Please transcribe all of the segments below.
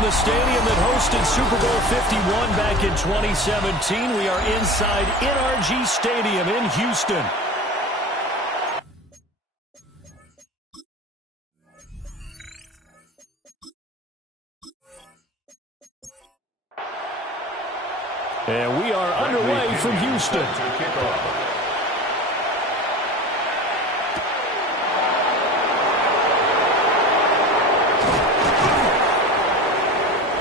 from the stadium that hosted Super Bowl 51 back in 2017. We are inside NRG Stadium in Houston. And we are underway from Houston.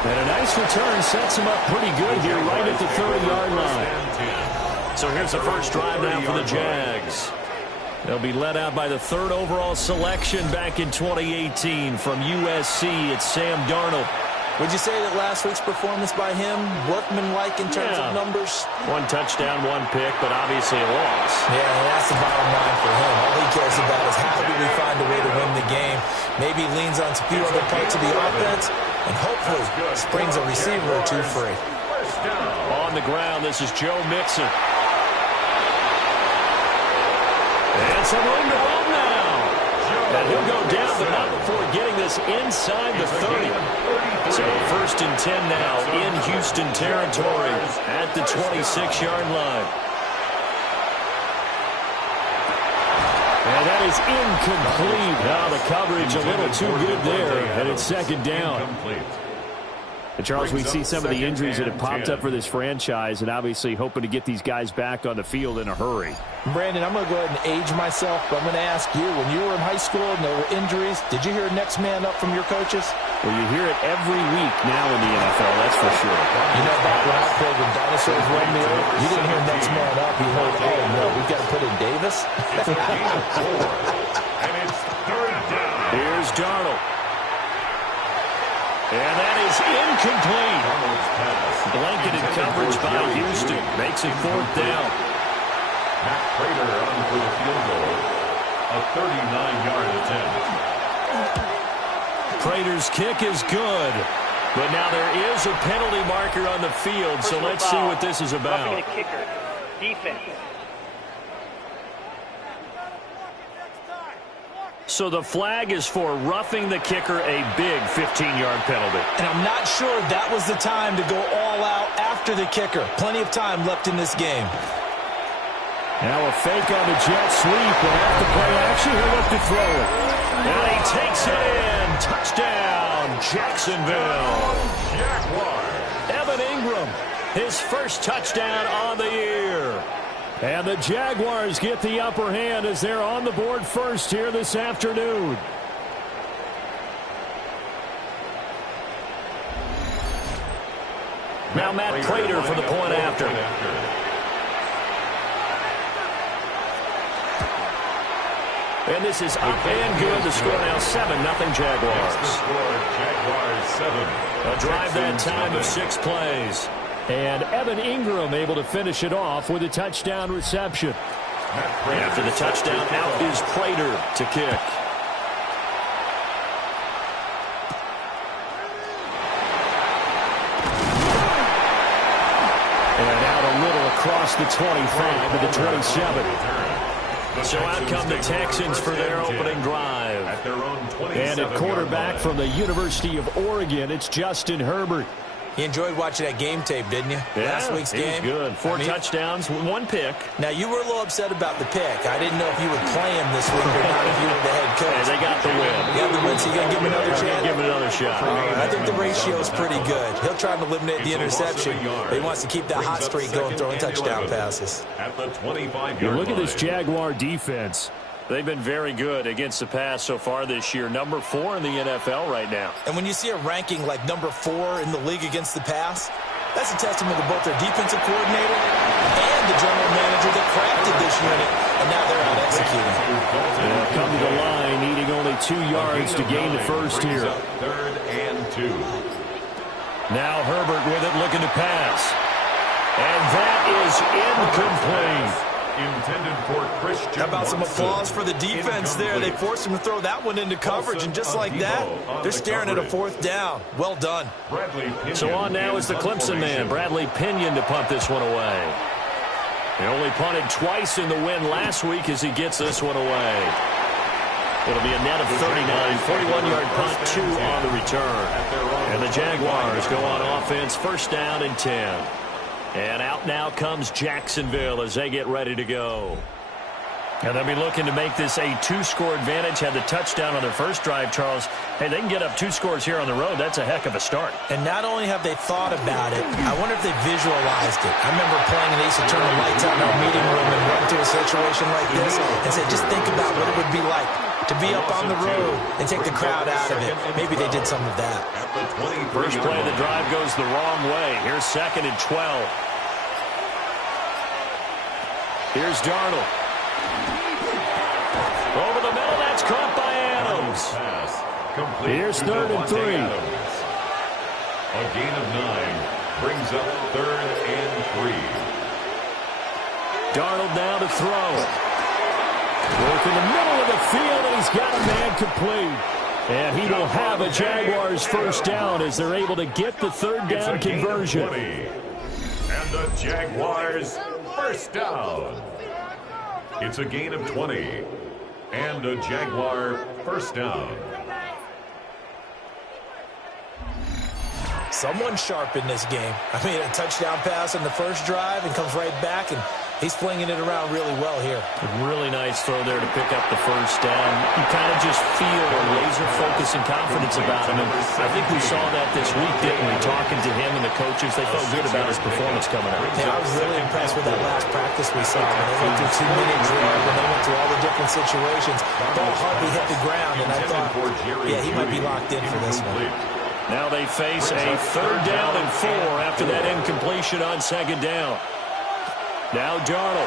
And a nice return sets him up pretty good here right at the 30-yard line. So here's the first drive now for the Jags. They'll be led out by the third overall selection back in 2018 from USC. It's Sam Darnold. Would you say that last week's performance by him, workmanlike in terms of numbers? One touchdown, one pick, but obviously a loss. Yeah, that's the bottom line for him. All he cares about is how do we find a way to win the game. Maybe leans on a few other parts of the offense, and hopefully springs a receiver or two free. On the ground, this is Joe Mixon. And some room to run now. And he'll go down, but not before getting this inside the 30. So first and 10 now in Houston territory at the 26-yard line. And that is incomplete. Now the coverage a little too good there, and it's second down. And Charles, we see some of the injuries that have popped up for this franchise, and obviously hoping to get these guys back on the field in a hurry. Brandon, I'm going to go ahead and age myself, but I'm going to ask you, when you were in high school and there were injuries, did you hear next man up from your coaches? Well, you hear it every week now in the NFL, that's for sure. You know, back when I played when dinosaurs roamed the earth, you didn't hear next man up. You heard, oh, no, we've got to put in Davis. And it's third down. Here's Darnold. And that is incomplete. Blanketed coverage by Houston. Makes it fourth down. Matt Prater on for the field goal. A 39-yard attempt. Prater's kick is good. But now there is a penalty marker on the field, so let's see what this is about. Roughing the kicker. Defense. So the flag is for roughing the kicker, a big 15-yard penalty. And I'm not sure that was the time to go all out after the kicker. Plenty of time left in this game. Now a fake on the jet sweep, and after play action, he'll look to throw it. And he takes it in. Touchdown, Jacksonville. Jaguars. Evan Ingram, his first touchdown on the year. And the Jaguars get the upper hand as they're on the board first here this afternoon. Now Matt Prater for the point after. And this is up and good. The score now 7-0 Jaguars. Jaguars 7. A drive that time of 6 plays. And Evan Ingram able to finish it off with a touchdown reception. After the touchdown, out is Prater to kick. And out a little across the 25 to the 27. So out come the Texans for their opening drive. And at quarterback from the University of Oregon, it's Justin Herbert. You enjoyed watching that game tape, didn't you? Yeah, last week's game. Good. 4 touchdowns, 1 pick. Now, you were a little upset about the pick. I didn't know if you would play him this week or not if you were the head coach. Hey, they got the win. You got the win, so you got to give him another chance? Give him another shot. I think the ratio is pretty good. He'll try to eliminate the interception, but he wants to keep that hot streak going, throwing touchdown passes. At the 25-yard You look at this line. Jaguar defense. They've been very good against the pass so far this year. Number 4 in the NFL right now. And when you see a ranking like number 4 in the league against the pass, that's a testament to both their defensive coordinator and the general manager that crafted this unit, and now they're out executing. They'll come to the line, needing only 2 yards to gain the first here. Third and 2. Now Herbert with it, looking to pass. And that is incomplete. Intended for Christian. How about some applause for the defense there? They forced him to throw that one into coverage, and just like that, they're staring at a 4th down. Well done. So on now is the Clemson man, Bradley Pinion, to punt this one away. He only punted twice in the win last week as he gets this one away. It'll be a net of 39, 41-yard punt, 2 on the return. And the Jaguars go on offense, first down and 10. And out now comes Jacksonville as they get ready to go. And they'll be looking to make this a 2-score advantage. Had the touchdown on their first drive, Charles. Hey, they can get up 2 scores here on the road. That's a heck of a start. And not only have they thought about it, I wonder if they visualized it. I remember playing and they used to turn the lights out in our meeting room and run through a situation like this and say, just think about what it would be like to be up on the road and take the crowd out of it. Maybe they did some of that. First play of the drive goes the wrong way. Here's 2nd and 12. Here's Darnold. Over the middle, that's caught by Adams. Here's 3rd and 3. A gain of 9 brings up 3rd and 3. Darnold now to throw. Work in the middle of the field, and he's got a man complete. And he will have a Jaguars first down as they're able to get the 3rd down conversion. And the Jaguars first down. It's a gain of 20. And a Jaguar first down. Someone sharp in this game. I mean, a touchdown pass in the first drive and comes right back, and he's flinging it around really well here. A really nice throw there to pick up the first down. You kind of just feel a laser focus and confidence about him. And I think we saw that this week, didn't we? Talking to him and the coaches, they felt good about his performance coming out. Yeah, I was really impressed with that last practice we saw. When they went through 2-minute drill, when they went through all the different situations, ball hardly hit the ground, and I thought, yeah, he might be locked in for this one. Now they face a 3rd down and 4 after that incompletion on 2nd down. Now Darnold.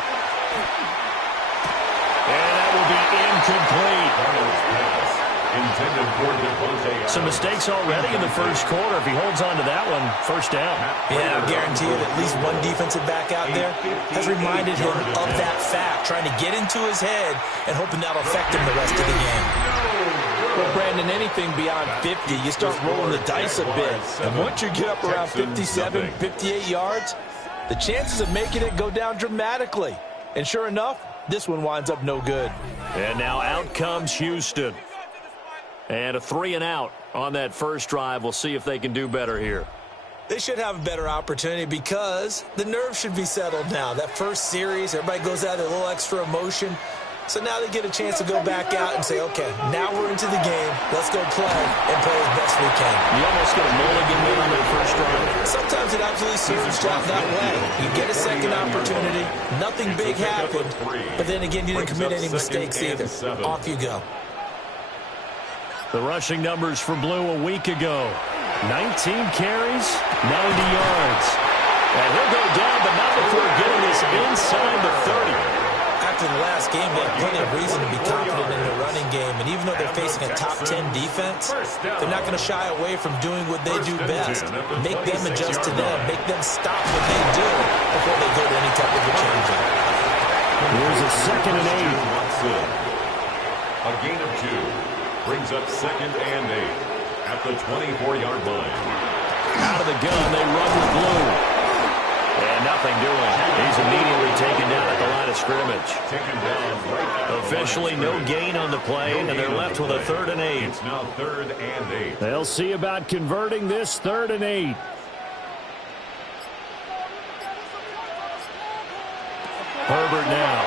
And that will be incomplete. Some mistakes already in the first quarter. If he holds on to that one, first down. Yeah, I guarantee you that at least one defensive back out there has reminded him of that fact, trying to get into his head and hoping that'll affect him the rest of the game. Well, Brandon, anything beyond 50, you start rolling the dice a bit. And once you get up around 57, 58 yards, the chances of making it go down dramatically. And sure enough, this one winds up no good. And now out comes Houston. And a 3 and out on that first drive. We'll see if they can do better here. They should have a better opportunity because the nerves should be settled now. That first series, everybody goes out with a little extra emotion. So now they get a chance to go back out and say, okay, now we're into the game. Let's go play and play as best we can. You almost get a mulligan there on that first drive. Sometimes it absolutely serves out that way. You get a second opportunity. Nothing big happened. But then again, you didn't commit any mistakes either. Off you go. The rushing numbers for Blue a week ago. 19 carries, 90 yards. And he'll go down, but not before getting this inside the 30. After the last game, they have plenty of reason to be confident in their running game. And even though they're facing a top 10 defense, they're not going to shy away from doing what they do best. Make them adjust to them. Make them stop what they do before they go to any type of a change-up. Here's a 2nd and 8. A gain of 2 brings up 2nd and 8 at the 24-yard line. Out of the gun, they run with Blue. And nothing doing. He's immediately taken down at the line of scrimmage. Officially no gain on the play, and they're left with a 3rd and 8. It's now 3rd and 8. They'll see about converting this 3rd and 8. Herbert now.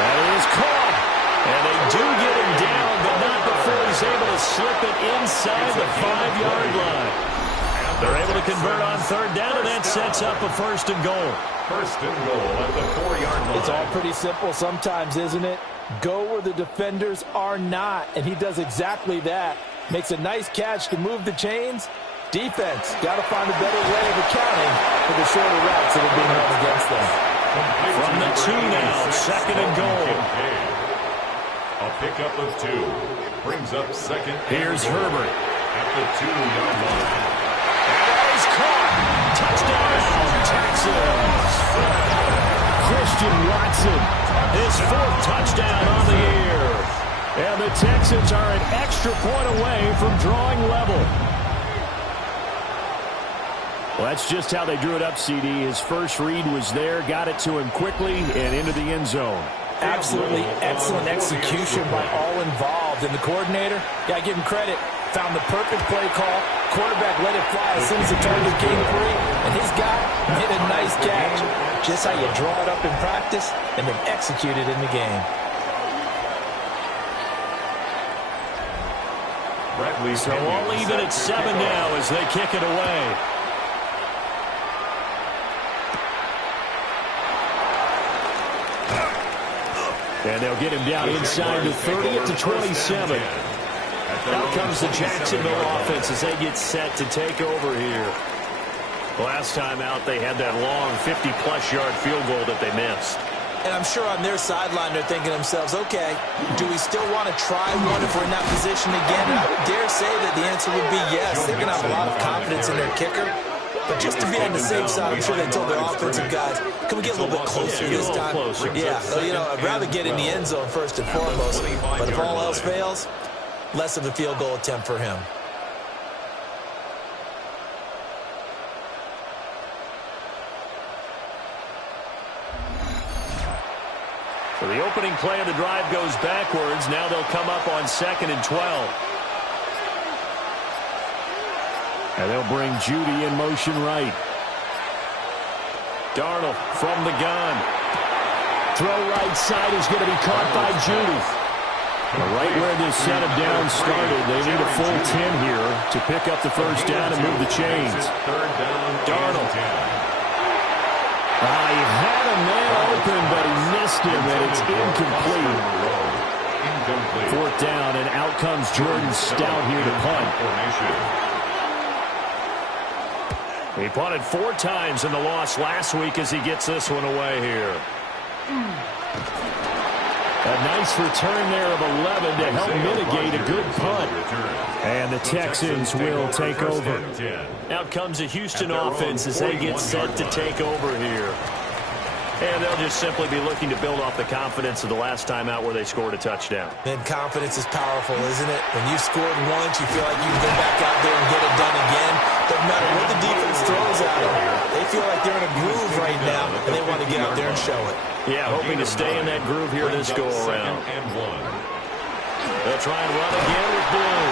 That is caught. And they do get him down, but not before he's able to slip it inside the 5-yard line. They're able to convert on 3rd down, and that sets up a 1st and goal. 1st and goal at the 4-yard line. It's all pretty simple sometimes, isn't it? Go where the defenders are not, and he does exactly that. Makes a nice catch to move the chains. Defense got to find a better way of accounting for the shorter routes that are being run against them. From the 2 now, 2nd and goal. A pickup of 2 brings up 2nd. Here's Herbert at the 2-yard line. He's caught. Touchdown, Texans. Christian Watson, his 4th touchdown on the year. And the Texans are an extra point away from drawing level. Well, that's just how they drew it up, CD. His first read was there, got it to him quickly and into the end zone. Absolutely excellent execution by all involved. And the coordinator, got to give him credit, found the perfect play call. Quarterback let it fly as soon as the target came free. And his guy hit a nice catch. Just how you draw it up in practice and then execute it in the game. So we'll leave it at 7 now as they kick it away. And they'll get him down inside the 30 at the 27. Out comes the Jacksonville offense as they get set to take over here. Last time out, they had that long 50-plus yard field goal that they missed. And I'm sure on their sideline they're thinking to themselves, okay, do we still want to try one if we're in that position again? And I would dare say that the answer would be yes. They're going to have a lot of confidence in their kicker. But just to be on the safe side, I'm sure they told their offensive guys, can we get a little bit closer this time? Yeah, so, I'd rather get in the end zone first and foremost. But if all else fails, less of a field goal attempt for him. So the opening play of the drive goes backwards. Now they'll come up on 2nd and 12. And they'll bring Judy in motion right. Darnold from the gun. Throw right side is going to be caught by Judy. Right where this set of downs started, they need a full 10 here to pick up the first down and move the chains. Darnold. He had a man open, but he missed him, and it's incomplete. 4th down, and out comes Jordan Stout here to punt. He punted 4 times in the loss last week as he gets this one away here. A nice return there of 11 to help mitigate a good punt. And the Texans will take over. Out comes the Houston offense as they get set to take over here. And they'll just simply be looking to build off the confidence of the last time out where they scored a touchdown. And confidence is powerful, isn't it? When you've scored once, you feel like you can go back out there and get it done again. Doesn't matter what the defense throws at them. They feel like they're in a groove right now, and they want to get out there and show it. Yeah, hoping to stay in that groove here this go-around. They'll try and run again with Blue.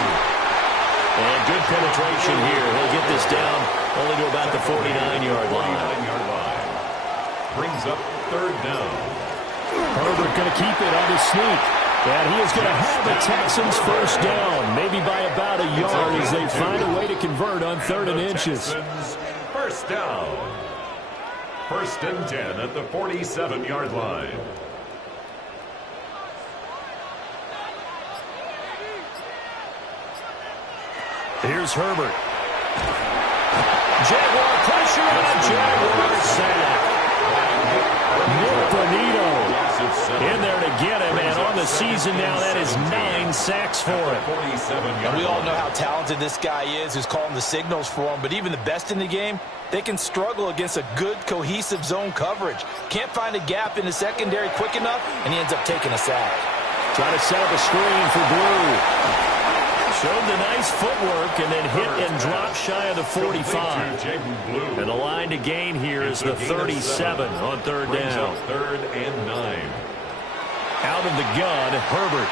And good penetration here. He'll get this down only to about the 49-yard line. Brings up 3rd down. Herbert going to keep it on his sneak. And he is going to have the Texans first down, maybe by about a yard as they find a way to convert on 3rd and inches. First down. 1st and 10 at the 47-yard line. Here's Herbert. Jaguar pressure on a Jaguar sack. Nick Bonito in there to get him, and on the season now, that is 9 sacks for him. And we all know how talented this guy is who's calling the signals for him, but even the best in the game, they can struggle against a good, cohesive zone coverage. Can't find a gap in the secondary quick enough, and he ends up taking a sack. Trying to set up a screen for Blue. Showed the nice footwork and then hit and dropped shy of the 45. And the line to gain here is the 37 on 3rd down. 3rd and 9. Out of the gun, Herbert.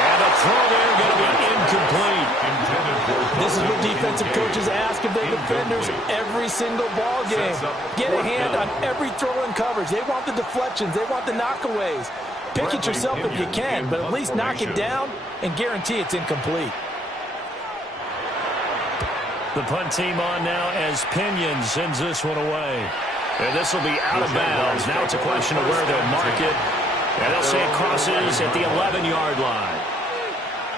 And a throw there going to be incomplete. This is what defensive coaches ask of their defenders every single ball game. Get a hand on every throw in coverage. They want the deflections. They want the knockaways. Pick it yourself if you can, but at least knock it down and guarantee it's incomplete. The punt team on now as Pinion sends this one away. And this will be out of bounds. Now it's a question of where they'll mark it. And they'll say it crosses at the 11-yard line.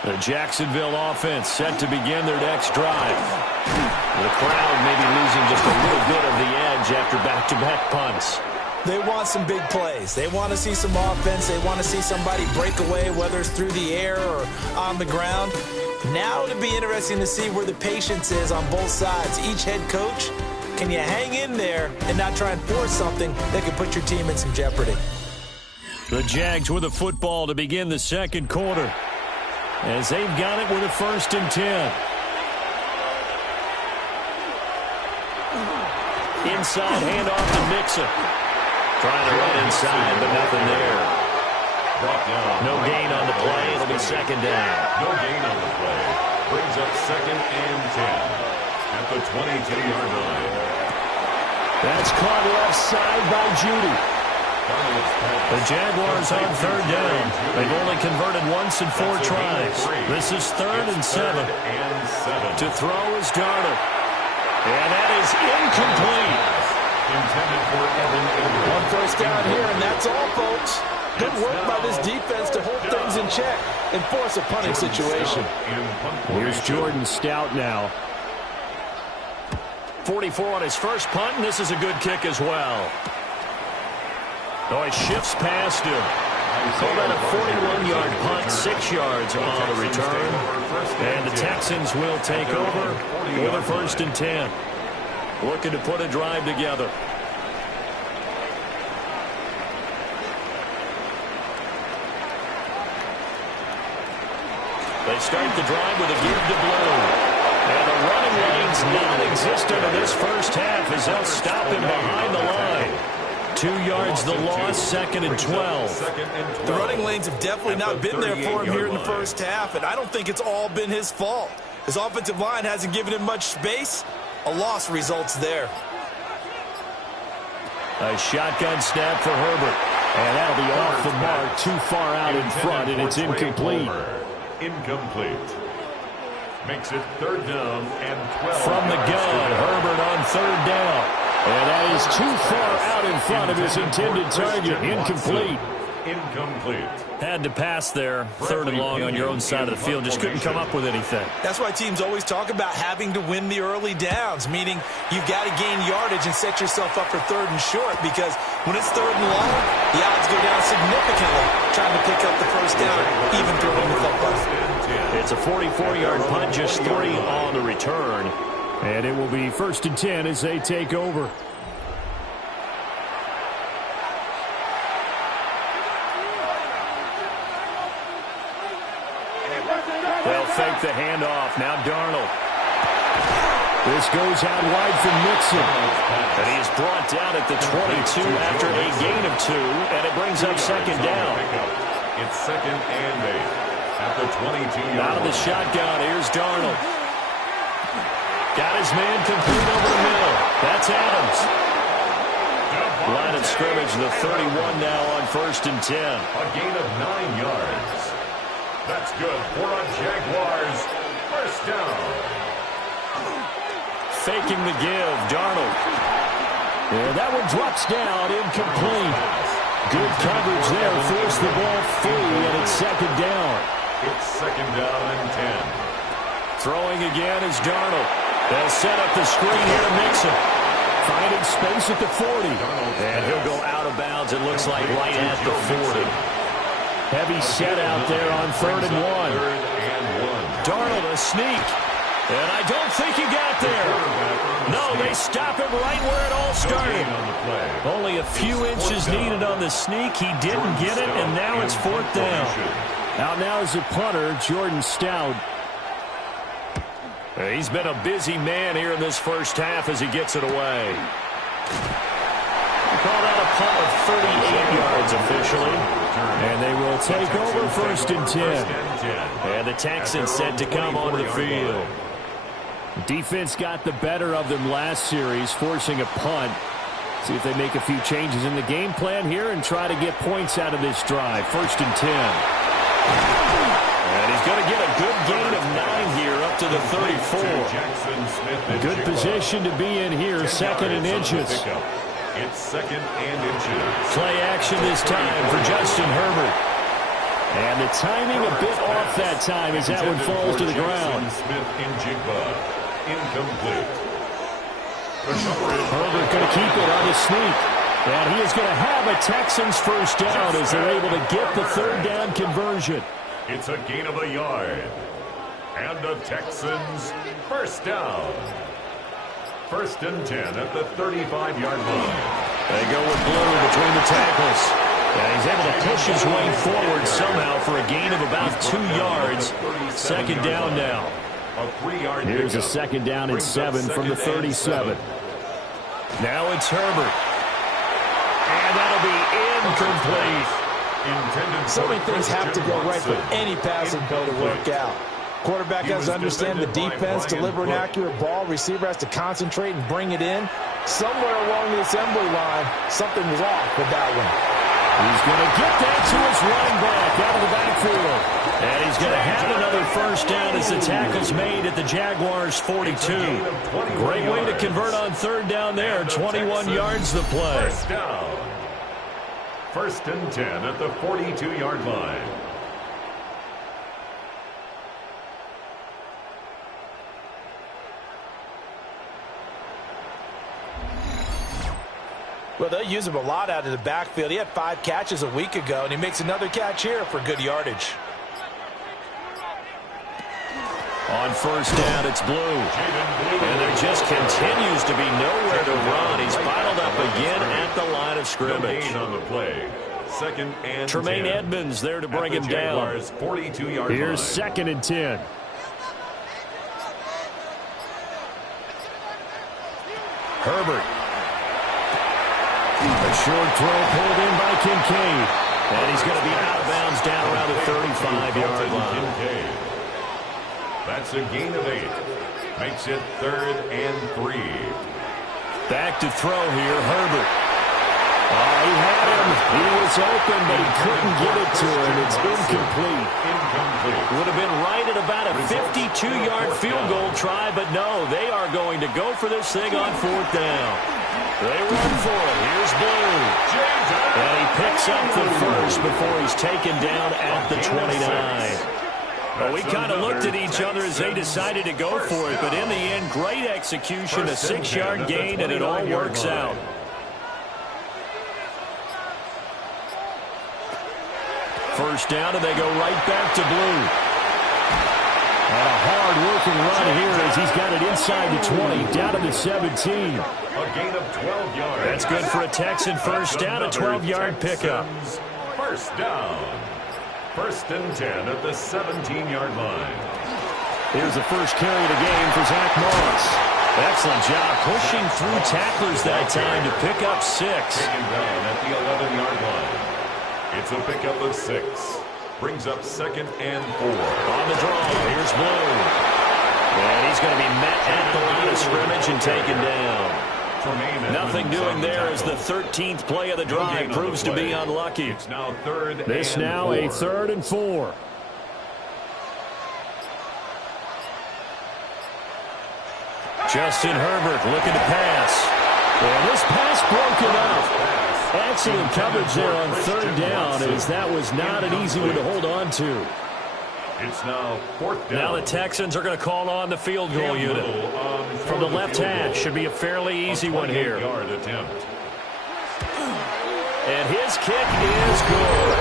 The Jacksonville offense set to begin their next drive. The crowd may be losing just a little bit of the edge after back-to-back punts. They want some big plays. They want to see some offense. They want to see somebody break away, whether it's through the air or on the ground. Now it'll be interesting to see where the patience is on both sides. Each head coach, can you hang in there and not try and force something that could put your team in some jeopardy? The Jags with a football to begin the 2nd quarter, as they've got it with a 1st and 10. Inside handoff to Mixon. Trying to run inside, but nothing there. No gain on the play. It'll be second down. No gain on the play. Brings up second and 10 at the 22-yard line. That's caught left side by Judy. The Jaguars on third down. They've only converted once in 4 tries. This is third and 7. To throw is Darnold. And that is incomplete. Intended for Evan Ingram. One first down here, and that's all, folks. Good work by this defense to hold things in check and force a punting situation. Here's Jordan Stout now. 44 on his first punt, and this is a good kick as well. Oh, he shifts past him. Call that a 41-yard punt, 6 yards on the return. And the Texans will take over with a first and 10. Looking to put a drive together. They start the drive with a give to Blue. And the running lanes non-existent in this first half as they'll stop him behind the line. 2 yards the loss, second and 12. The running lanes have definitely not been there for him here in the first half, and I don't think it's all been his fault. His offensive line hasn't given him much space. A loss results there. A shotgun snap for Herbert. And that'll be off the mark, too far out in front, and it's incomplete. Incomplete. Makes it third down and 12. From the gun, Herbert on third down. And that is too far out in front of his intended target. Incomplete. Incomplete. Had to pass there. Third and long on your own side of the field. Just couldn't come up with anything. That's why teams always talk about having to win the early downs, meaning you've got to gain yardage and set yourself up for third and short, because when it's third and long, the odds go down significantly trying to pick up the first down, even throwing the football. It's a 44-yard punt, just 3 on the return. And it will be first and 10 as they take over. They'll fake the handoff. Now Darnold. This goes out wide from Mixon. And he is brought down at the 22 after a gain of 2, and it brings up second down. It's second and 8 at the 22. Out of the shotgun, here's Darnold. Got his man complete over the middle. That's Adams. Line of scrimmage, the 31 now on first and 10. A gain of 9 yards. That's good for a Jaguars first down. Faking the give, Darnold. And that one drops down, incomplete. Good coverage there, forced the ball free, and it's second down. It's second down and 10. Throwing again is Darnold. They'll set up the screen here to Mixon. Finding space at the 40. And he'll go out of bounds, it looks like, right at the 40. Heavy set out there on third and 1. Darnold a sneak. And I don't think he got there. No, they stop him right where it all started. Only a few inches needed on the sneak. He didn't get it, and now it's fourth down. Out now is the punter, Jordan Stout. He's been a busy man here in this first half as he gets it away. Called out a punt of 38 yards officially. And they will take over first and 10. And the Texans set to come onto the field. Defense got the better of them last series, forcing a punt. See if they make a few changes in the game plan here and try to get points out of this drive. First and 10. And he's going to get a good gain of 9 here up to the 34. A good position to be in here, second and inches. It's second and inches. Play action this time for Justin Herbert. And the timing a bit off that time as that one falls to the ground. Incomplete. Herbert going to keep it on the sneak. And he is going to have a Texans first down as they're able to get the third down conversion. It's a gain of a yard. And the Texans first down. First and 10 at the 35-yard line. They go with Blue between the tackles. And he's able to push his way forward somehow for a gain of about 2 yards. Second down now. Here's a second down and 7 from the 37. Now it's Herbert. And that'll be incomplete. So many things have to go right for any passing play to work out. Quarterback has to understand the defense, deliver an accurate ball. Receiver has to concentrate and bring it in. Somewhere along the assembly line, something was off with that one. He's going to get that to his running back out of the backfield. And he's going to have another first down as the tackle's made at the Jaguars' 42. Great way to convert on third down there. 21 yards the play. First down. 1st and 10 at the 42-yard line. Well, they'll use him a lot out of the backfield. He had 5 catches a week ago, and he makes another catch here for good yardage. On first down, it's Blue. And there just continues to be nowhere to run. He's bottled up again at the line of scrimmage. On the play. 2nd and Tremaine 10. Edmonds there to bring him down. 42-yard Here's line. 2nd and 10. Herbert. A short throw pulled in by Kincaid. And he's going to be out of bounds down around the 35-yard line. Kincaid. That's a gain of 8. Makes it 3rd and 3. Back to throw here, Herbert. Oh, he had him. He was open, but he couldn't get it to him. It's incomplete. Would have been right at about a 52-yard field goal try, but no, they are going to go for this thing on 4th down. They run for it. Here's Blue. And he picks up the first before he's taken down at the 29. Well, we kind of looked at each other as they decided to go for it, but in the end, great execution, a 6-yard gain, and it all works out. First down, and they go right back to Blue. And a hard-working run here as he's got it inside the 20, down to the 17. A gain of 12 yards. That's good for a Texan first down, a 12-yard pickup. First down. 1st and 10 at the 17-yard line. Here's the first carry of the game for Zach Moss. Excellent job pushing through tacklers that time to pick up 6. Taken down at the 11-yard line. It's a pickup of 6. Brings up 2nd and 4. On the draw, here's Blue. And he's going to be met at the line of scrimmage and taken down. Nothing doing there as the 13th play of the drive proves to be unlucky. It's now 3rd This and now 4. a 3rd and 4. Justin Herbert looking to pass. And this pass broken up. Excellent coverage there on 3rd down as that was not an easy one to hold on to. It's now 4th down. Now the Texans are going to call on the field goal unit. From the left hash, should be a fairly easy one here. Attempt. And his kick is good.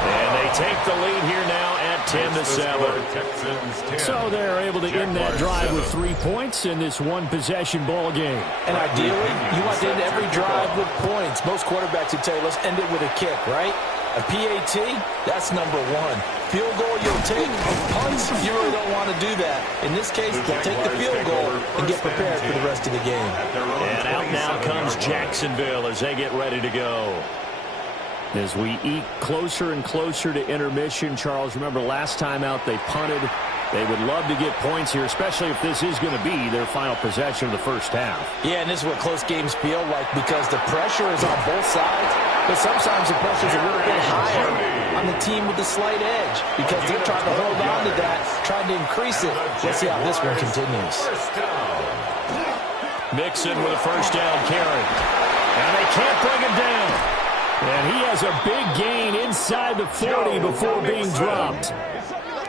And they take the lead here now at 10-7. So they're able to end that drive with 3 points in this one-possession ball game. And ideally, you want to end every drive with points. Most quarterbacks would tell you, let's end it with a kick, right? A PAT, that's number 1. Field goal you'll take. Punts, you really don't want to do that. In this case, they'll take the field goal and get prepared for the rest of the game. And out now comes Jacksonville as they get ready to go. As we eke closer and closer to intermission, Charles, remember last time out they punted. They would love to get points here, especially if this is going to be their final possession of the first half. Yeah, and this is what close games feel like because the pressure is on both sides, but sometimes the pressure is a little bit higher on the team with the slight edge because they're trying to hold on to that, trying to increase it. Let's see how this one continues. Mixon with a first down carry. And they can't bring him down. And he has a big gain inside the 40 before being dropped.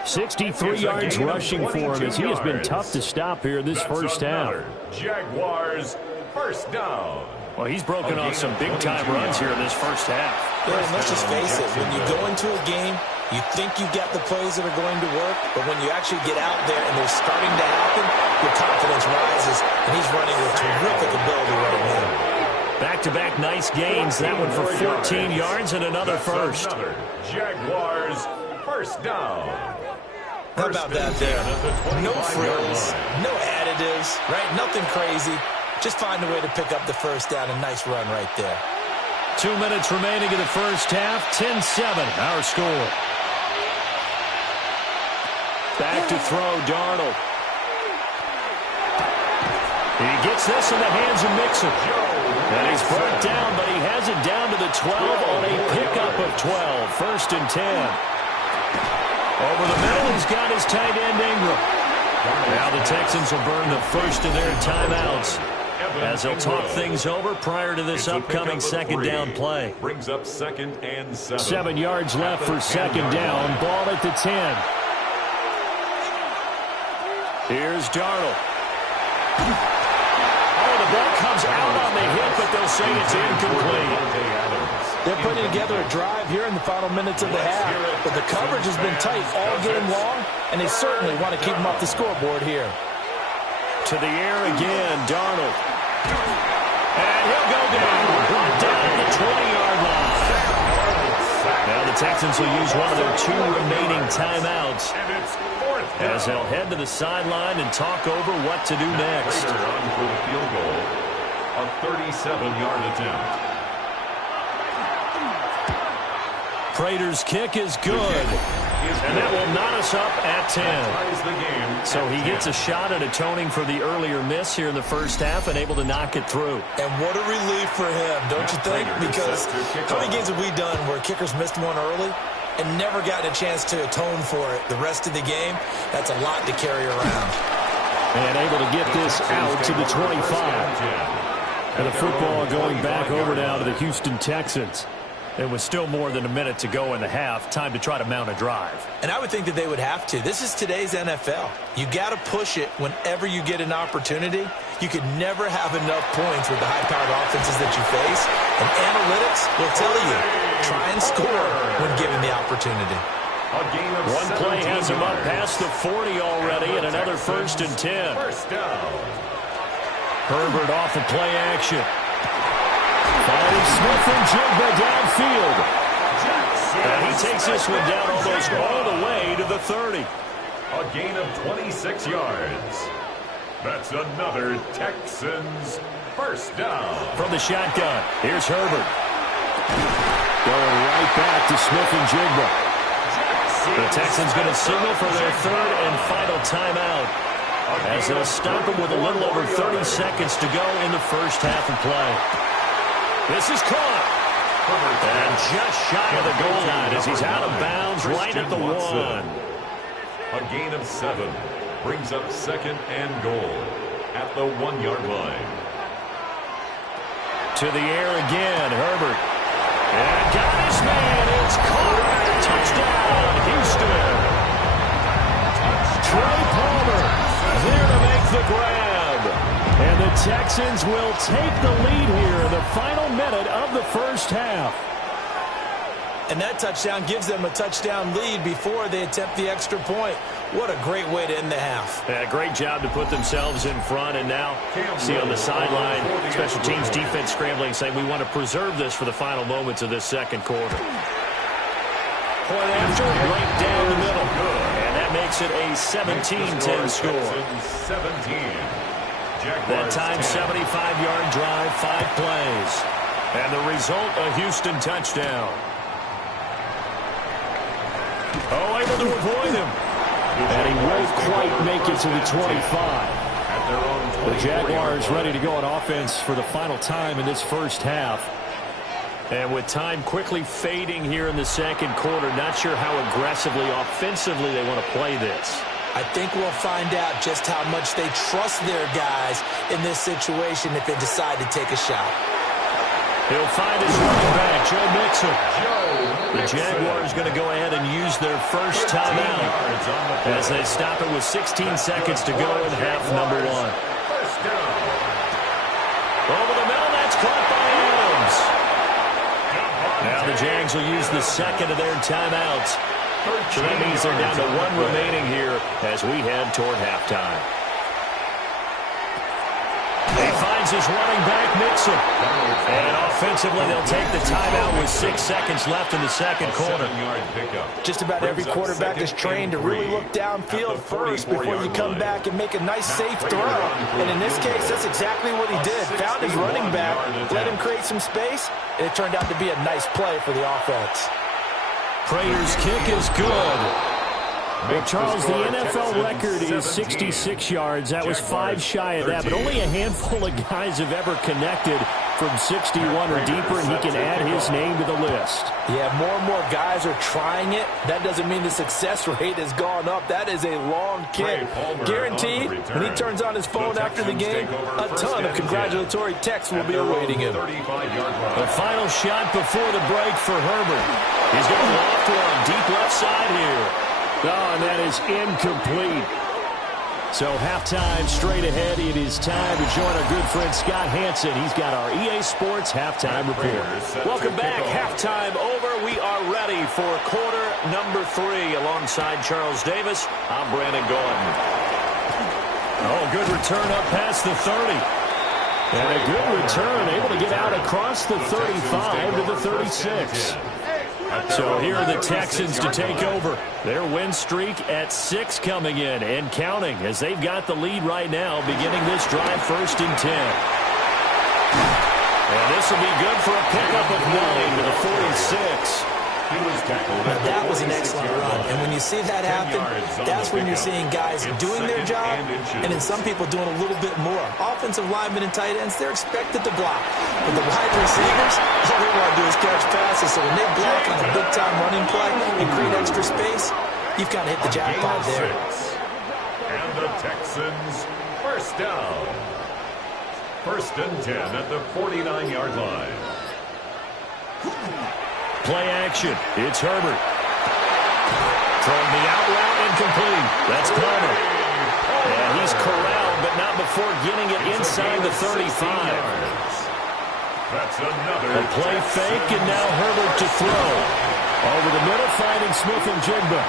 63 yards rushing for him as he has been tough to stop here this first half. Jaguars first down. Well, he's broken off some big-time runs here in this first half. Yeah, and let's just face it, when you go into a game, you think you got the plays that are going to work, but when you actually get out there and they're starting to happen, your confidence rises, and he's running with terrific ability right now. Back-to-back nice gains. That one for 14 yards and another first. Jaguars first down. How about that there? No frills, no additives, right? Nothing crazy. Just find a way to pick up the first down. A nice run right there. 2 minutes remaining in the first half. 10-7, our score. Back to throw, Darnold. He gets this in the hands of Mixon. And he's brought down, but he has it down to the 12 on a pickup of 12. First and 10. Over the middle, he's got his tight end, Ingram. Now the Texans will burn the first of their timeouts as they'll talk things over prior to this upcoming second down play. Brings up 2nd and 7. 7 yards left for second down. Ball at the 10. Here's Darnold. Oh, the ball comes out on the hit, but they'll say it's incomplete. They're putting together a drive here in the final minutes of the half, but the coverage has been tight all game long, and they certainly want to keep them off the scoreboard here. To the air again, Darnold. And he'll go down. Brought down at the 20-yard line. Now the Texans will use one of their 2 remaining timeouts as they'll head to the sideline and talk over what to do next. On for the field goal, a 37-yard attempt. Prater's kick is good, and that will knot us up at 10. So he gets a shot at atoning for the earlier miss here in the first half and able to knock it through. And what a relief for him, don't you think? Because how many games have we done where kickers missed one early and never gotten a chance to atone for it the rest of the game? That's a lot to carry around. And able to get this out to the 25. And the football going back over now to the Houston Texans. There was still more than a minute to go in the half. Time to try to mount a drive. And I would think that they would have to. This is today's NFL. You got to push it whenever you get an opportunity. You could never have enough points with the high-powered offenses that you face. And analytics will tell you, try and score when given the opportunity. One play has him up past the 40 already, and another 1st and 10. First down. Herbert off of play action. Finding Smith and Jigba downfield. And he takes this one down almost all the way to the 30. A gain of 26 yards. That's another Texans first down. From the shotgun, here's Herbert. Going right back to Smith and Jigba. The Texans going to signal for their 3rd and final timeout, as they'll stop him with a little over 30 seconds to go in the first half of play. This is caught. And just shy of the goal line as he's out of bounds right at the 1. A gain of 7 brings up 2nd and goal at the 1-yard line. To the air again, Herbert. And got his man. It's caught. Touchdown, Houston. Trey Palmer there to make the grab. And the Texans will take the lead here in the final minute of the first half. And that touchdown gives them a touchdown lead before they attempt the extra point. What a great way to end the half. Yeah, great job to put themselves in front. And now, see on the sideline, special teams defense scrambling, saying we want to preserve this for the final moments of this second quarter. Point after, right down the middle. And that makes it a 17-10 score. 17. That time, 75-yard drive, 5 plays. And the result, a Houston touchdown. Oh, able to avoid him. And he won't quite make it to the 25. The Jaguars ready to go on offense for the final time in this first half. And with time quickly fading here in the second quarter, not sure how aggressively, offensively they want to play this. I think we'll find out just how much they trust their guys in this situation if they decide to take a shot. He'll find his running back, Joe Mixon. The Jaguars going to go ahead and use their first timeout as they stop it with 16 seconds to go in half number 1. Over the middle, that's caught by Adams. Now the Jags will use the second of their timeouts. So that means they're down to 1 remaining here as we head toward halftime. He finds his running back, Mixon. And offensively, they'll take the timeout with 6 seconds left in the second quarter. Just about every quarterback is trained to really look downfield first before you come back and make a nice, safe throw. And in this case, that's exactly what he did. Found his running back, let him create some space, and it turned out to be a nice play for the offense. Prater's kick is good. Well, Charles, the NFL record is 66 yards. That was 5 shy of that, but only a handful of guys have ever connected from 61 or deeper, and he can add his name to the list. Yeah, more and more guys are trying it. That doesn't mean the success rate has gone up. That is a long kick. Guaranteed, when he turns on his phone after the game, a ton of congratulatory texts will be awaiting him. The final shot before the break for Herbert. He's going to loft one deep left side here. Oh, and that is incomplete. So halftime straight ahead. It is time to join our good friend Scott Hansen. He's got our EA Sports halftime report. Welcome back. Halftime over. We are ready for quarter number 3. Alongside Charles Davis, I'm Brandon Gordon. Oh, good return up past the 30. And a good return, able to get out across the 35 to the 36. So here are the Texans to take over. Their win streak at 6 coming in and counting as they've got the lead right now, beginning this drive 1st and 10. And this will be good for a pickup of 9 to the 46. Now, that was an excellent run. And when you see that happen, that's when you're seeing guys doing their job and then some people doing a little bit more. Offensive linemen and tight ends, they're expected to block. But the wide receivers, all they want to do is catch passes. So when they block on a big-time running play and create extra space, you've kind of hit the jackpot there. And the Texans, first down. 1st and 10 at the 49-yard line. Play action. It's Herbert. Throwing the out route incomplete. That's Palmer. And he's corralled, but not before getting it inside the 35. That's another. A play fake, and now Herbert to throw. Over the middle, finding Smith and Jigba.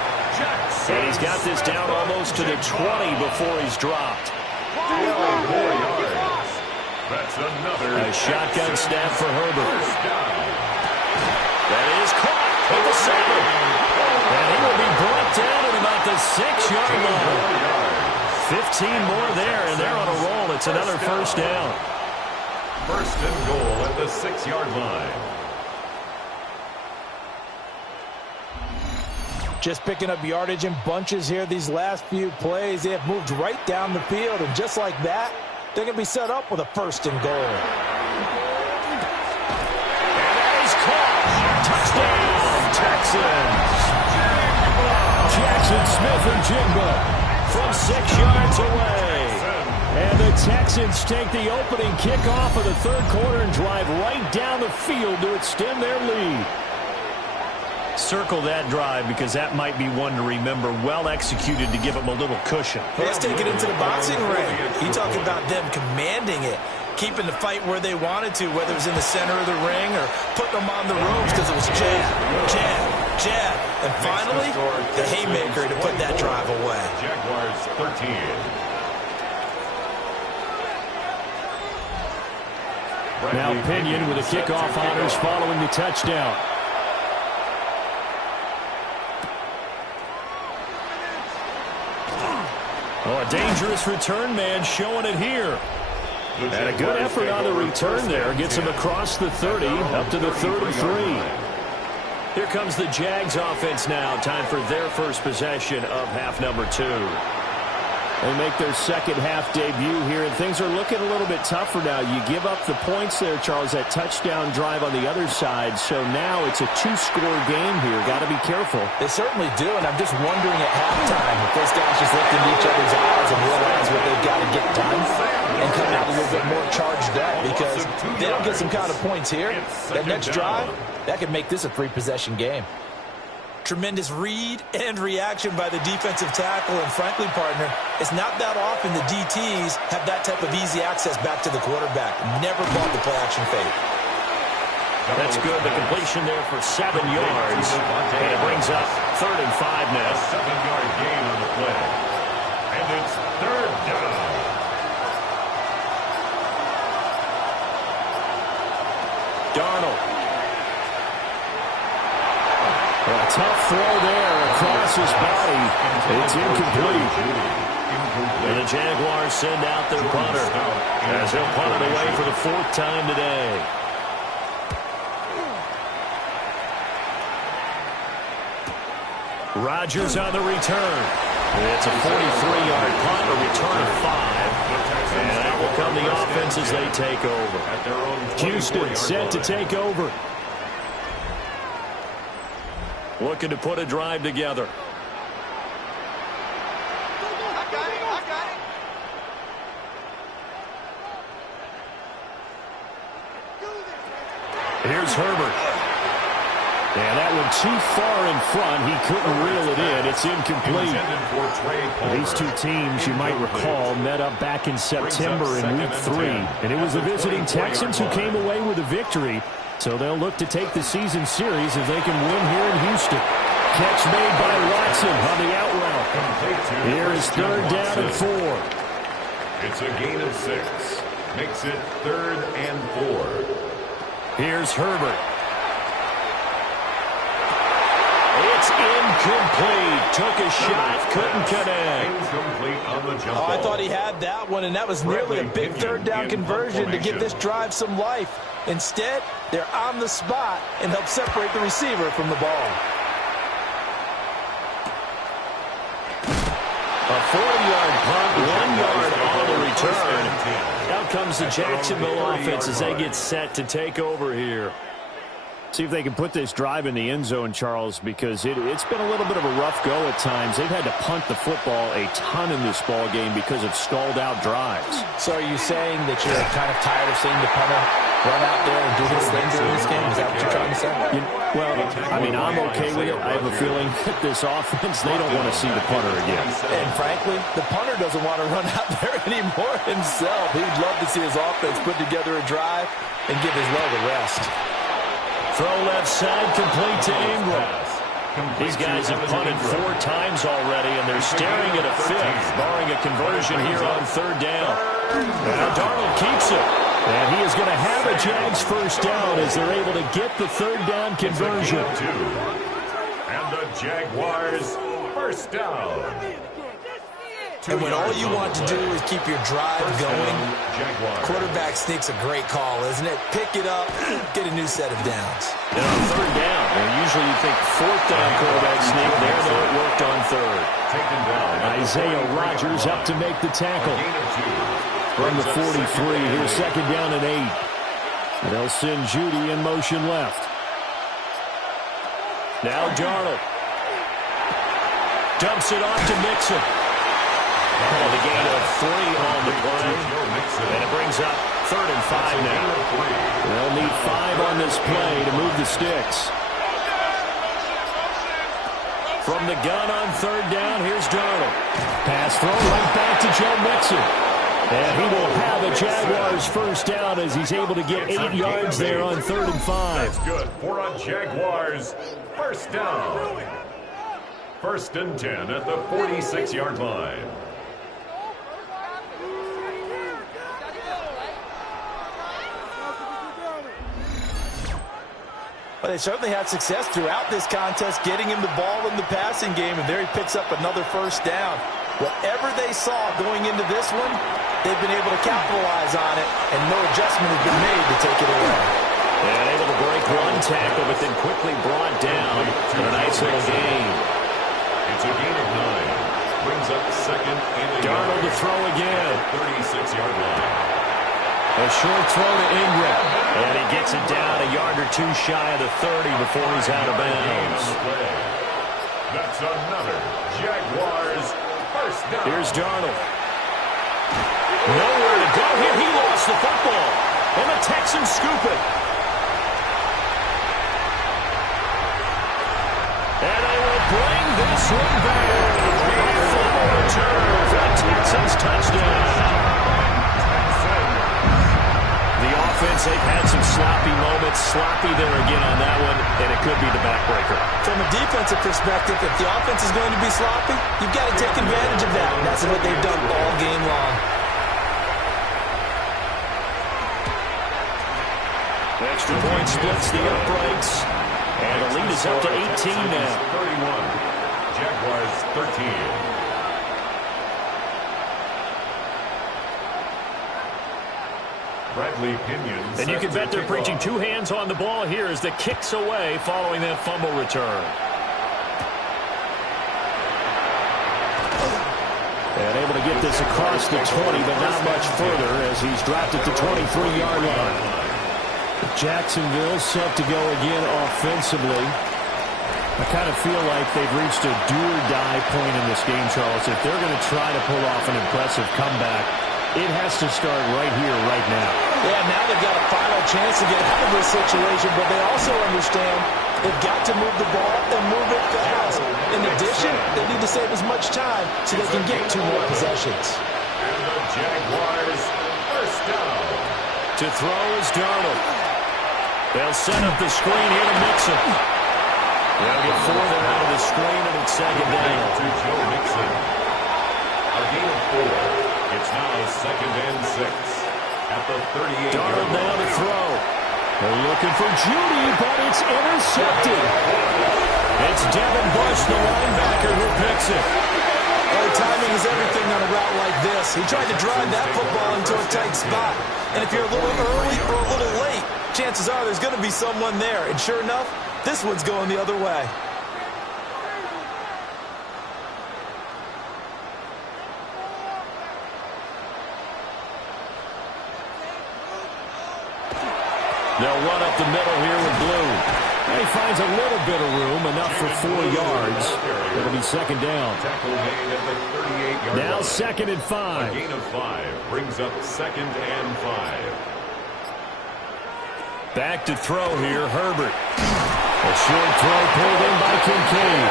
And he's got this down almost to the 20 before he's dropped. 4 yards. That's another. A shotgun snap for Herbert. That is caught at the 7. And he will be brought down at about the 6-yard line. 15 more there, and they're on a roll. It's another 1st down. 1st and goal at the 6-yard line. Just picking up yardage in bunches here these last few plays. They have moved right down the field, and just like that, they're going to be set up with a 1st and goal. Touchdown, Texans. Jackson Smith and Jigba from 6 yards away. And the Texans take the opening kickoff of the 3rd quarter and drive right down the field to extend their lead. Circle that drive because that might be one to remember. Well executed to give them a little cushion. Well, let's take it into the boxing ring. You talk about them commanding it, keeping the fight where they wanted to, whether it was in the center of the ring or putting them on the ropes because it was jab, jab, jab. And finally, the haymaker to put that drive away. Jaguars 13. Now Pinion with the kickoff honors following the touchdown. Oh, a dangerous return man showing it here. And a good effort on the return there. Gets him across the 30, up to the 33. Here comes the Jags offense now. Time for their first possession of half number 2. They make their second half debut here, and things are looking a little bit tougher now. You give up the points there, Charles, that touchdown drive on the other side. So now it's a 2-score game here. Got to be careful. They certainly do, and I'm just wondering at halftime if those guys just looked into each other's eyes and realize what they've got to get done and come out a little bit more charged up, because they don't get some kind of points here. That next drive, that could make this a 3-possession game. Tremendous read and reaction by the defensive tackle, and frankly, partner, it's not that often the DTs have that type of easy access back to the quarterback. Never bought the play-action fake. That's good. The completion there for 7 yards, and it brings up 3rd and 5 now. A 7-yard gain on the play. And it's 3rd down. Darnold. A tough throw there across his body. It's incomplete. And the Jaguars send out their punter as he'll punt it away for the 4th time today. Rodgers on the return. It's a 43-yard punt, a return of 5. And that will come the offense as they take over. Houston set to take over. Looking to put a drive together. Here's Herbert. And that one too far in front. He couldn't reel it in. It's incomplete. These two teams, you might recall, met up back in September in Week 3. And it was the visiting Texans who came away with a victory. So they'll look to take the season series if they can win here in Houston. Catch made by Watson on the out route. Here is 3rd down and 4. It's a gain of 6. Makes it 3rd and 4. Here's Herbert. It's incomplete. Took a shot, couldn't connect. Incomplete on the jump ball. I thought he had that one, and that was nearly a big 3rd down conversion to give this drive some life. Instead, they're on the spot and help separate the receiver from the ball. A 40-yard punt, 1 yard on the return. Out comes the Jacksonville offense as they get set to take over here. See if they can put this drive in the end zone, Charles, because it's been a little bit of a rough go at times. They've had to punt the football a ton in this ball game because of stalled-out drives. So are you saying that you're kind of tired of seeing the punter run out there and do his thing during this game? Is that what you're trying to say? Well, I mean, I'm okay with it. I have a feeling that this offense, they don't want to see the punter again. And frankly, the punter doesn't want to run out there anymore himself. He'd love to see his offense put together a drive and give his leg a rest. Throw left side, complete to Ingram. These guys have punted 4 times already, and they're staring at a 5th, barring a conversion here on 3rd down. Now Darnold keeps it. And he is going to have a Jags 1st down as they're able to get the 3rd down conversion. And the Jaguars 1st down. And when all you want to do is keep your drive going, quarterback sneak's a great call, isn't it? Pick it up, get a new set of downs. And on 3rd down, usually you think 4th down quarterback sneak. There, though, it worked on 3rd. Isaiah Rodgers up to make the tackle. From the 43, here's 2nd down and 8. And they'll send Judy in motion left. Now Darnold. Dumps it off to Mixon. Oh, the gain of 3 on the play. And it brings up 3rd and 5 now. They'll need 5 on this play to move the sticks. From the gun on 3rd down, here's Darnold. Pass throw right back to Joe Mixon. And he will have a Jaguars 1st down as he's able to get 8 yards there on 3rd and 5. That's good for a Jaguars 1st down. 1st and 10 at the 46-yard line. Well, they certainly had success throughout this contest, getting him the ball in the passing game, and there he picks up another 1st down. Whatever they saw going into this one, they've been able to capitalize on it, and no adjustment has been made to take it away. And able to break one tackle, but then quickly brought down for a nice little gain. It's a gain of 9. Brings up 2nd and a Darnold to throw again. 36-yard line. A short throw to Ingram. And he gets it down a yard or 2 shy of the 30 before he's out of bounds. That's another Jaguars 1st down. Here's Darnold. Nowhere to go here. He lost the football. And the Texans scoop it. And they will bring this one back. Beautiful return for the Texans touchdown. The offense, they've had some sloppy moments. Sloppy there again on that one, and it could be the backbreaker. From a defensive perspective, if the offense is going to be sloppy, you've got to take advantage of that. And that's what they've done all game long. Extra point splits the uprights. And the lead is up to 18 now. 31. Jaguars 13. Bradley Pinion. And you can bet they're preaching two hands on the ball here as the kick's away following that fumble return. And able to get this across the 20, but not much further as he's dropped at the 23-yard line. Jacksonville set to go again offensively. I kind of feel like they've reached a do-or-die point in this game, Charles. If they're going to try to pull off an impressive comeback, it has to start right here, right now. Yeah, now they've got a final chance to get out of this situation, but they also understand they've got to move the ball and move it fast. In addition, they need to save as much time so they can get 2 more possessions. And the Jaguars first down. To throw is Darnold. They'll set up the screen here to Mixon. They'll get 4 there out of the screen, and it's second down. To Joe Mixon. A gain of 4. It's now 2nd and 6 at the 38. Darnold now to throw. They're looking for Judy, but it's intercepted. It's Devin Bush, the linebacker, who picks it. Well, timing is everything on a route like this. He tried to drive that football into a tight spot. And if you're a little early or a little late, chances are there's going to be someone there. And sure enough, this one's going the other way. They'll run up the middle here with Blue. And he finds a little bit of room, enough for 4 yards. It'll be second down. Tackle made at the 38-yard Now line. 2nd and 5. A gain of 5 brings up 2nd and 5. Back to throw here, Herbert. A short throw pulled in by Kincaid.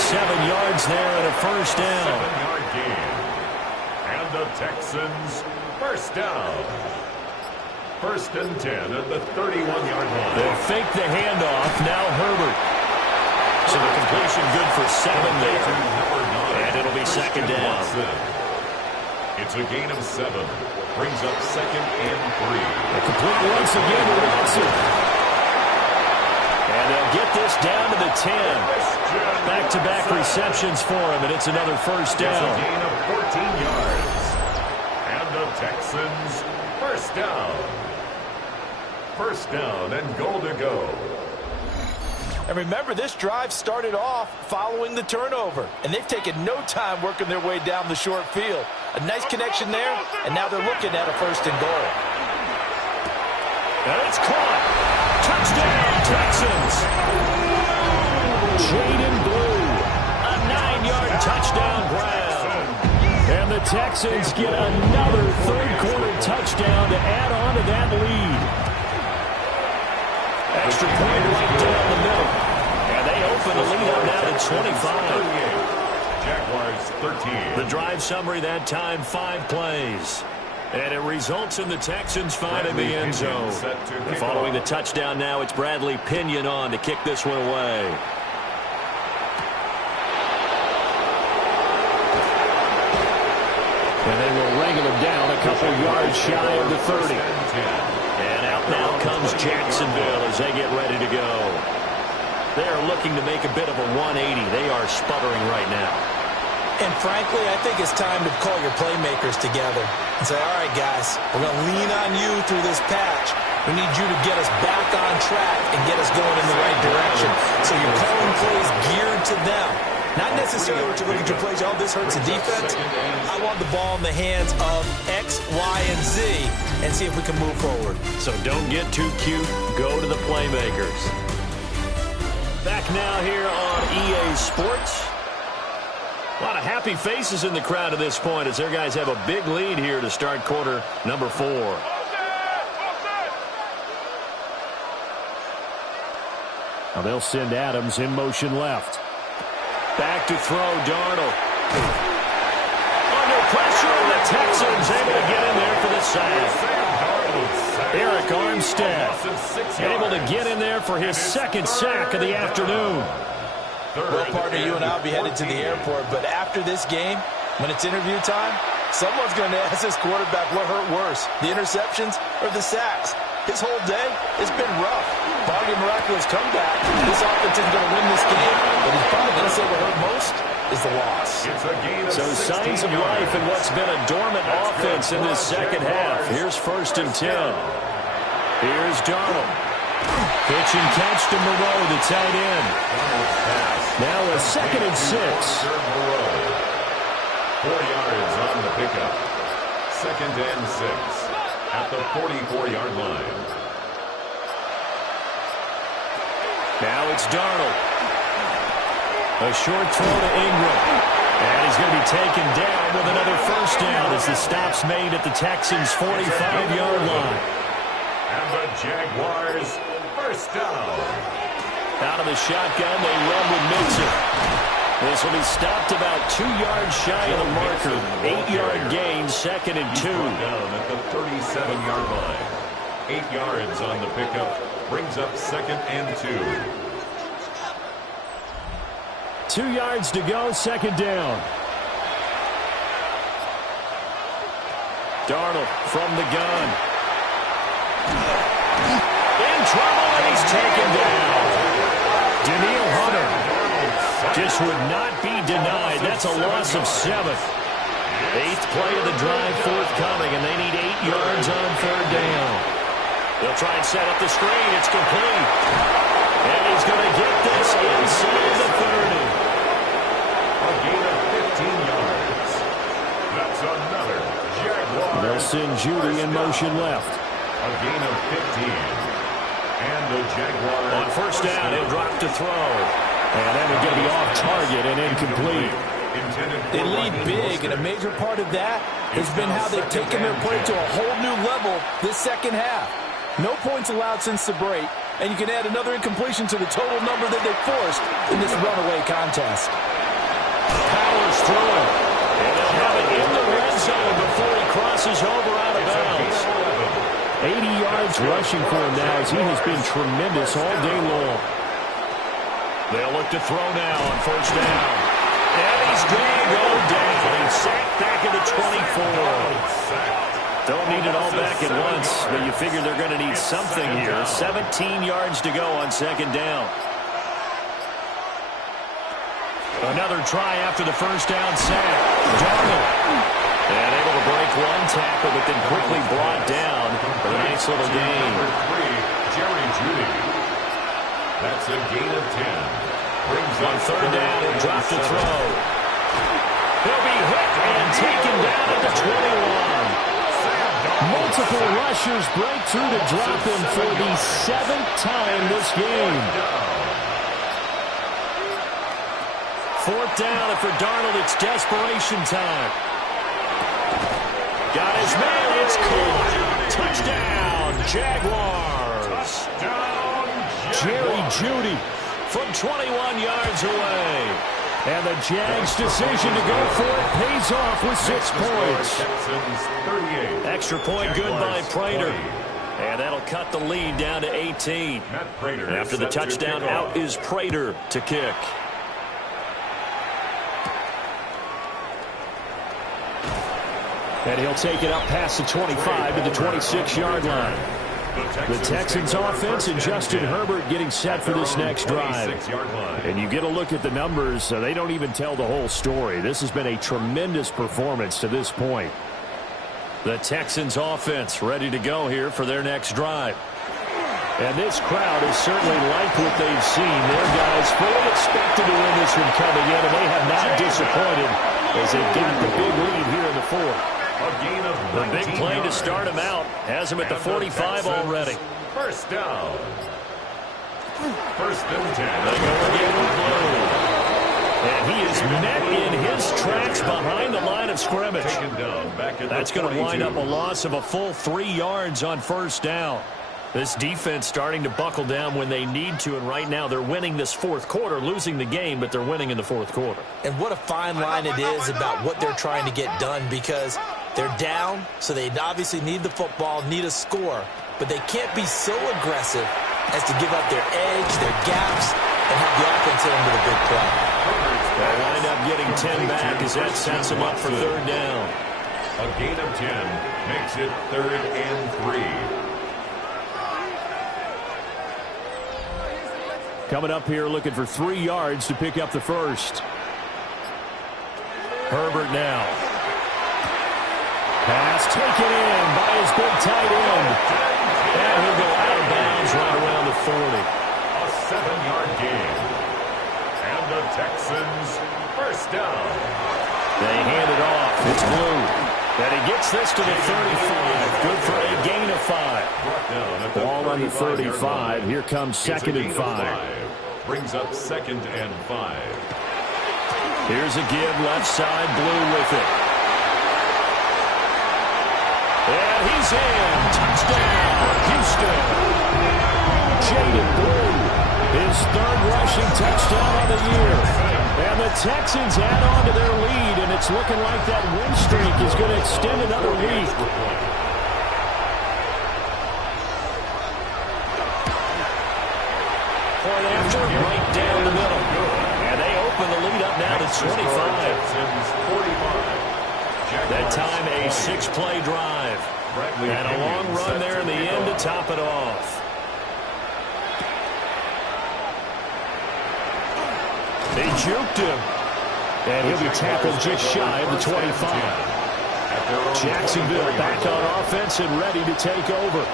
7 yards there and a first down. 7-yard gain. And the Texans first down. 1st and 10 at the 31-yard line. They'll fake the handoff. Now Herbert. So the completion good for 7 there. And it'll be second down. It's a gain of 7. Brings up 2nd and 3. A complete once again to Watson. And they'll get this down to the 10. Back-to-back receptions for him, and it's another first down. It's a gain of 14 yards. And the Texans first down. First down and goal to go. And remember, this drive started off following the turnover. And they've taken no time working their way down the short field. A nice connection there, and now they're looking at a 1st and goal. And it's caught. Touchdown, Texans. Jaden Blue. A 9-yard touchdown grab. And the Texans get another third-quarter touchdown to add on to that lead. Extra point right down the middle. And they open the lead up now to 25. Jaguars 13. The drive summary that time, 5 plays. And it results in the Texans finding the end zone. And following the touchdown now, it's Bradley Pinion on to kick this one away. And they will wrangle him down a couple yards shy of the 30. And out now comes Jacksonville as they get ready to go. They are looking to make a bit of a 180. They are sputtering right now. And frankly, I think it's time to call your playmakers together and say, all right, guys, we're going to lean on you through this patch. We need you to get us back on track and get us going in the right direction. So you're calling plays geared to them. Not necessarily what you look at your plays, oh, this hurts the defense. I want the ball in the hands of X, Y, and Z and see if we can move forward. So don't get too cute. Go to the playmakers. Back now here on EA Sports. A lot of happy faces in the crowd at this point as their guys have a big lead here to start quarter number 4. Now they'll send Adams in motion left. Back to throw, Darnold. Under pressure, and the Texans able to get in there for the sack. Eric Armstead able to get in there for his 2nd sack of the afternoon. Well, partner, you and I will be headed to the airport, but after this game, when it's interview time, someone's going to ask this quarterback what hurt worse, the interceptions or the sacks. his whole day has been rough. Barring a miraculous comeback, this offense isn't going to win this game, but he's probably going to say what hurt most is the loss. So signs of life in what's been a dormant offense in this second half. Here's 1st and 10. Here's Darnold. Pitch and catch to Moreau, the tight end. Now a 2nd and 6. 4 yards on the pickup. 2nd and 6 at the 44-yard line. Now it's Darnold. A short throw to Ingram. And he's going to be taken down with another 1st down as the stop's made at the Texans' 45-yard line. And the Jaguars, 1st down. Out of the shotgun, they run with Mixon. This will be stopped about 2 yards shy of the marker. 8-yard gain, 2nd and 2. Down at the 37-yard line. 8 yards on the pickup. Brings up 2nd and 2. 2 yards to go, 2nd down. Darnold from the gun. In trouble, and he's taken down. Daniil Hunter just would not be denied. That's a loss of 7. 8th play of the drive forthcoming, and they need 8 yards on 3rd down. They'll try and set up the screen. It's complete. And he's going to get this inside the 30. A gain of 15 yards. That's another Jaguar. They'll send Judy in motion left. A gain of 15. And the Jaguar. On 1st down, he'll drop to throw. And that is going to be off target and incomplete. They lead big, and a major part of that has been how they've taken their play to a whole new level this second half. No points allowed since the break, and you can add another incompletion to the total number that they forced in this runaway contest. Powers through it. And they'll have it in the red zone before he crosses over out of bounds. 80 yards rushing for him now as he has been tremendous all day long. They'll look to throw now on 1st down. And he's going to go down. He's sacked back at the 24. Don't need it all back at once, but you figure they're going to need something here. 17 yards to go on 2nd down. Another try after the 1st down sack. Darnold. And able to break one tackle, but then quickly brought down for a nice little gain. Number 3, Jerry Judy. That's a gain of 10. Brings on 3rd down, he'll drop to throw. He'll be hit and taken down at the 21. Multiple rushers break through to drop him for the 7th time this game. 4th down, and for Darnold, it's desperation time. Got his man, it's caught. Touchdown, Jaguars. Jerry Judy from 21 yards away. And the Jags' decision to go for it pays off with 6 points. Extra point good by Prater. And that'll cut the lead down to 18. After the touchdown, out is Prater to kick. And he'll take it up past the 25 to the 26-yard line. The Texans offense and Justin Herbert getting set for this next drive. And you get a look at the numbers, they don't even tell the whole story. This has been a tremendous performance to this point. The Texans offense ready to go here for their next drive. And this crowd has certainly liked what they've seen. Their guys fully expected to win this one coming in, and they have not disappointed as they got the big lead here in the 4th. The big play to start him out has him at the 45 already. 1st down. 1st and 10. They go again with Blue. And he is met in his tracks behind the line of scrimmage. That's going to wind up a loss of a full 3 yards on 1st down. This defense starting to buckle down when they need to, and right now they're winning this 4th quarter, losing the game, but they're winning in the 4th quarter. And what a fine line it is about what they're trying to get done, because they're down, so they obviously need the football, need a score, but they can't be so aggressive as to give up their edge, their gaps, and have the offense hit into the big play. They'll wind up getting 10 back as that sets them up for 3rd down. A gain of 10 makes it 3rd and 3. Coming up here looking for 3 yards to pick up the first. Herbert now. Pass taken in by his big tight end. And he'll go out of bounds right around the 40. A 7-yard gain. And the Texans first down. They hand it off. It's Blue. And he gets this to the 35. Good for a gain of 5. Ball on the 35. Here comes 2nd and 5. Brings up 2nd and 5. Here's a give, left side, Blue with it. And he's in. Touchdown, Houston. Jaden Blue, his 3rd rushing touchdown of the year. And the Texans add on to their lead, and it's looking like that win streak is going to extend another week. Point after, right down the middle. And they open the lead up now to 25. That time a 6-play drive. And a long run there in the end to top it off. They juked him. And he'll be tackled just shy of the 25. Jacksonville back on offense and ready to take over.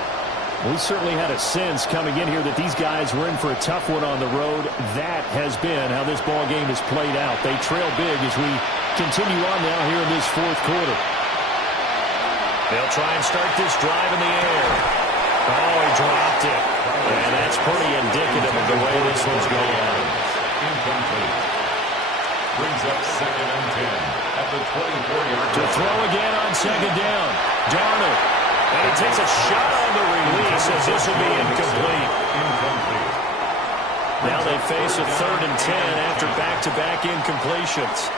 We certainly had a sense coming in here that these guys were in for a tough one on the road. That has been how this ball game has played out. They trail big as we continue on now here in this 4th quarter. They'll try and start this drive in the air. Oh, he dropped it. And that's pretty indicative of the way this one's going. Incomplete. Brings up 2nd and 10 at the 24-yard line. To throw again on 2nd down. Darnold. And he takes a shot on the release as this will be incomplete. Now they face a 3rd and 10 after back-to-back incompletions.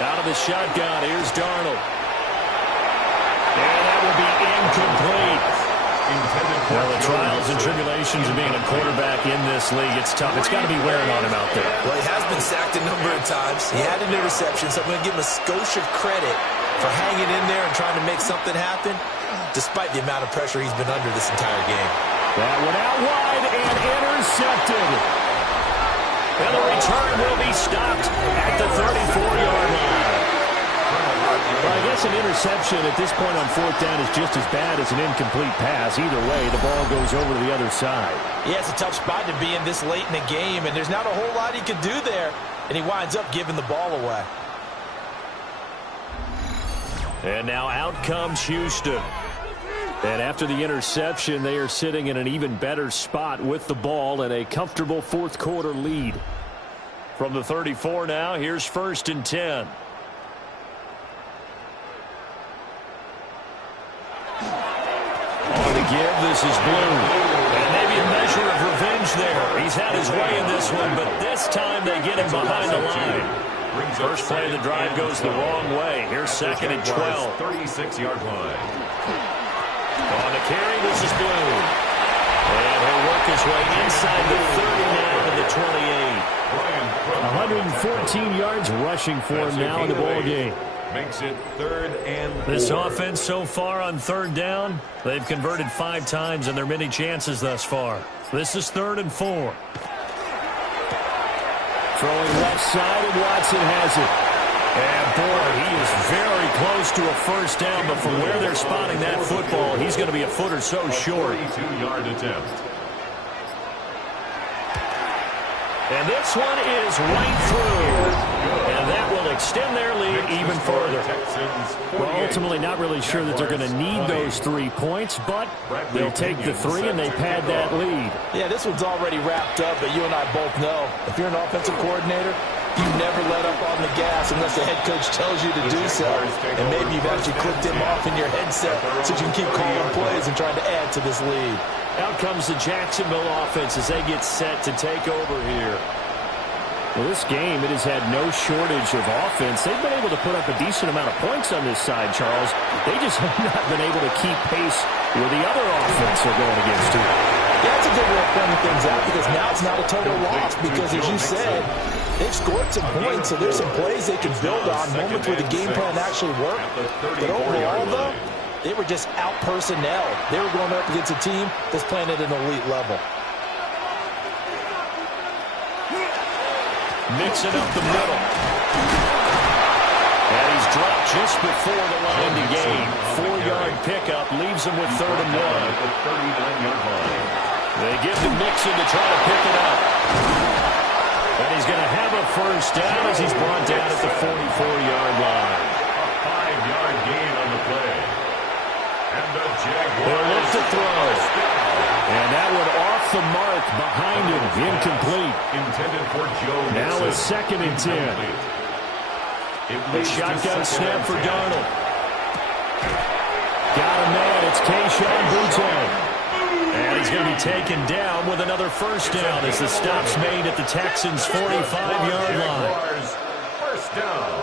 Out of the shotgun, here's Darnold. And that will be incomplete. Well, the trials and tribulations of being a quarterback in this league, it's tough. It's got to be wearing on him out there. Well, he has been sacked a number of times. He had an interception, so I'm going to give him a skosh of credit for hanging in there and trying to make something happen, despite the amount of pressure he's been under this entire game. That one out wide and intercepted. And the return will be stopped at the 34-yard line. Well, I guess an interception at this point on 4th down is just as bad as an incomplete pass. Either way, the ball goes over to the other side. Yeah, it's a tough spot to be in this late in the game, and there's not a whole lot he could do there, and he winds up giving the ball away. And now out comes Houston. And after the interception, they are sitting in an even better spot with the ball and a comfortable 4th quarter lead. From the 34 now, here's 1st and 10. On the give, this is Blue. And maybe a measure of revenge there. He's had his way in this one, but this time they get him behind the line. First play of the drive goes the wrong way. Here's 2nd and 12. 36-yard line. On the carry, this is Blue. And he'll work his way inside the 30 now to the 28. 114 yards rushing for him now in the ball game. Makes it 3rd and 4. This offense so far on 3rd down, they've converted 5 times in their many chances thus far. This is 3rd and 4. Throwing left side, and Watson has it. And boy, he is very close to a first down, but from where they're spotting that football, he's going to be a foot or so short. 32-yard attempt. And this one is right through. And that will extend their lead even further. Well, ultimately not really sure that they're going to need those 3 points, but they'll take the 3 and they pad that lead. Yeah, this one's already wrapped up, but you and I both know if you're an offensive coordinator, you never let up on the gas unless the head coach tells you to do so. And maybe you've actually clicked him off in your headset so you can keep calling plays and trying to add to this lead. Out comes the Jacksonville offense as they get set to take over here. Well, this game, it has had no shortage of offense. They've been able to put up a decent amount of points on this side, Charles. They just have not been able to keep pace with the other offense they're going against here. Yeah, that's a good way of pointing things out because now it's not a total loss because, as you said, they've scored some points, so there's some plays they can build on, moments where the game plan actually worked. But overall, though, They were just out-personnel. They were going up against a team that's playing at an elite level. Mixing up the middle. And he's dropped just before the line to gain. 4-yard pickup leaves him with 3rd and 1. They give to Mixon to try to pick it up. And he's going to have a first down as he's brought down at the 44-yard line. A 5-yard gain on the play. And the Jaguars They'll look to throw. And that one off the mark behind him. Incomplete. Intended for Joe Mixon. Now a 2nd and 10. A shotgun snap for Darnold. Got a man. It's Kayshon Boutte. And he's going to be taken down with another first down as the stop's made at the Texans' 45-yard line. First down.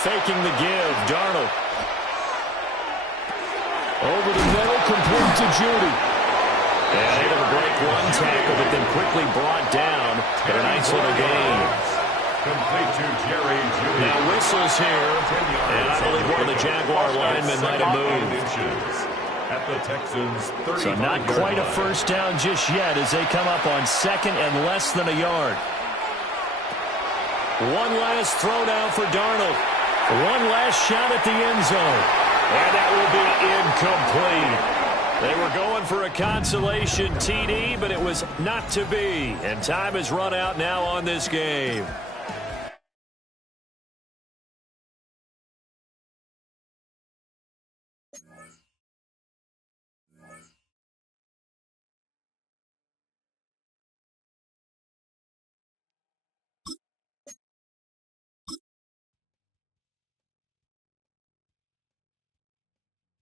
Faking the give. Darnold. Over the middle, complete to Judy. And able to break one tackle, but then quickly brought down. But a nice little gain. Complete to Jerry Judy. Now whistles here, and I believe one of the Jaguar linemen might have moved. At the Texans' 35-yard So not quite a first down just yet as they come up on 2nd and less than a yard. One last throw now for Darnold. One last shot at the end zone. And that will be incomplete. They were going for a consolation TD, but it was not to be. And time has run out now on this game.